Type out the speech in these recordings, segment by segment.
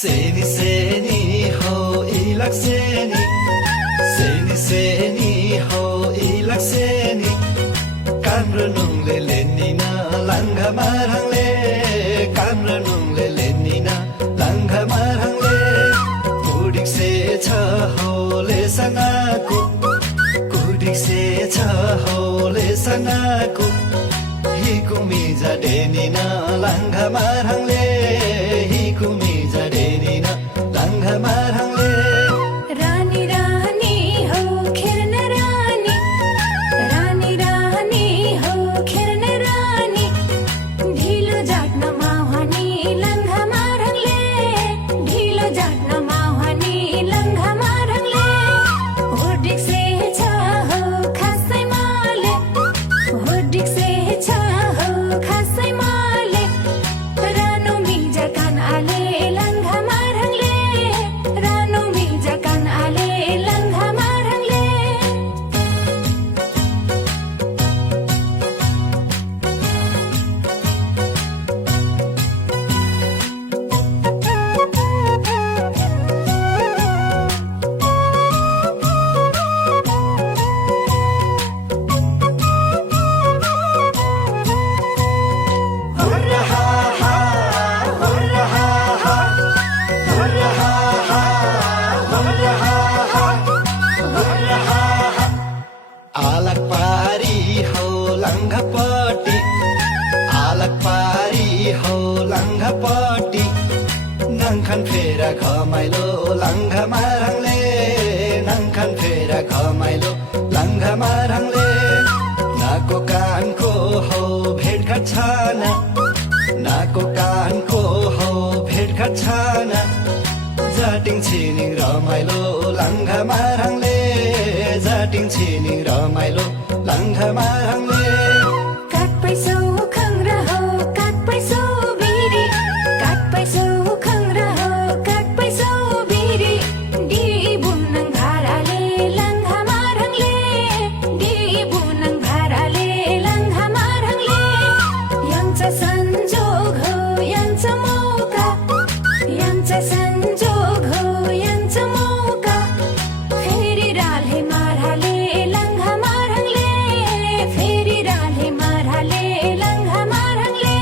Seni seni ho ilak seni Seni seni ho ilak seni Kan renung le leni na langga marang le Kan renung le leni na langga marang le Kudik se cha ho le sanaku Kudik se cha ho le sanaku Hiku mi ja deni na langga marang le Hiku mi ja deni na langga marang le रानी रानी हो खेल्न रानी रानी रानी हो खेल्न रानी ढिलो जाट्न माहानी लङ्घा मारङले ढिलो जाट्न माहानी लङ्घा मारङले होडिक्से छ हो खासै माले होडिक्से छ हो खासै माले रानो मिजा कान आले लङ्घा मारङले रानो मिजा कान आले लङ्घा मारङले Hurra ha ha hurra ha ha hurra ha ha hurra ha ha hurra ha ha Alak pari ho langga pati Alak pari ho langga pati Nangkan phera khamailo langga marangle Nangkan phera khamailo langga marangle Nako kanko ho bhed khachana Nako kanko ho bhed khachana Jating chining ramailo langga marangle Jating chining ramailo langga marangle काट पैसो खङ्ग्रा हो काट पैसो बिरी काट पैसो खङ्ग्रा हो काट पैसो बिरी डी बुनङ भाराले लङ्घा मारङले डी बुनङ भाराले लङ्घा मारङले याङ्चा संजोग हो याङ्चा मौका याङ्चा संजोग हो याङ्चा मौका फेरि राले माराले लङ्घा मारङले फेरि राले माराले लङ्घा मारङले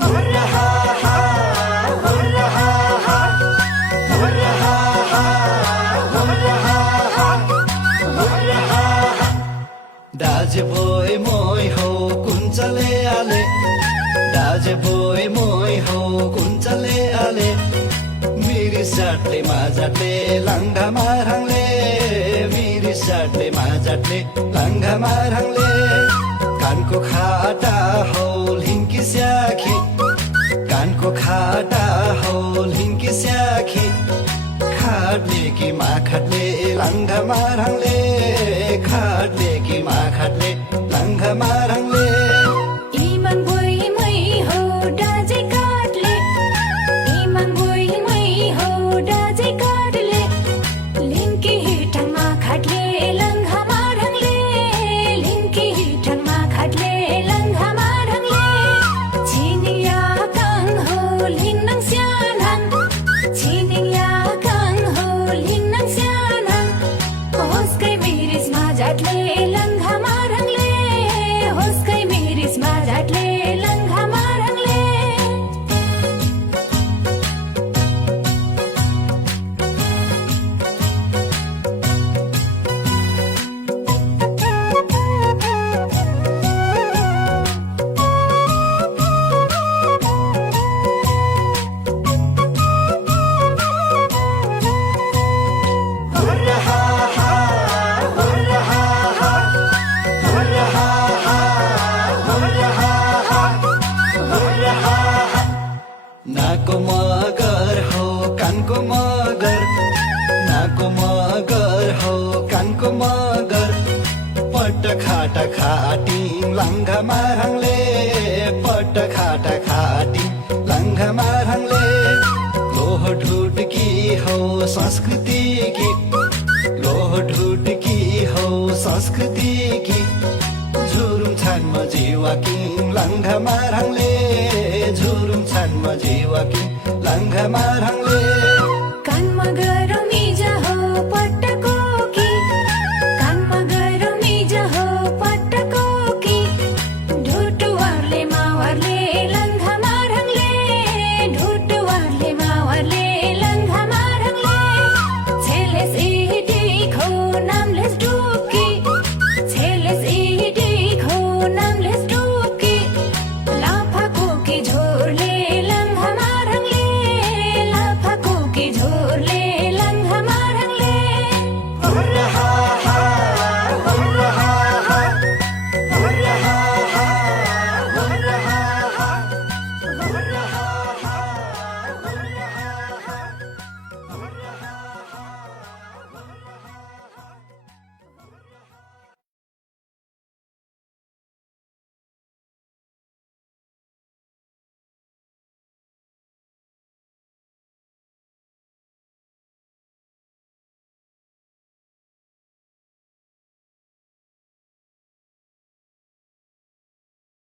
Hurra ha ha hurra ha ha hurra ha ha hurra ha ha hurra ha ha Daje boy moi ho kunchale ale Daje boy moi ho kunchale ale Miri satle majatle langa marangle Miri satle majatle langa marangle Kanko khata ho linki syakhi कानको खाटा हो लिङ्की स्याखी खाटले कि माखाटले लङ्घा मारङले खाटले कि माखाटले लङ्घा मारङले इमान बोइ मै हो डाजे काटले इमान बोइ मै हो डाजे काटले लिङ्की हिटाङमा खाटले लङ्घा मारङले लिङ्की हिटाङमा खाटले लङ्घा मारङले छिनिया काङ हो लिन्नङ स्यानाङ छिनिया काङ हो लिन्नङ स्यानाङ होस्कै मिरिसमा जाटले लङ्घा मारङले होस्कै मिरिसमा जाटले लङ्घा मारङले Hurra ha ha hurra ha ha hurra ha ha hurra ha ha hurra ha ha Nako magar ho kanko magar Nako magar ho kanko magar Pat khata khati langa marangले पट खाटा खाटी लङ्घा मारङले संस्कृति की लोहढुटकी हो संस्कृति की झुरुम छानमा जीवाकिङ लाङ्घा माराङले झुरुम छानमा जीवाकिङ लाङ्घा माराङले कानमा गर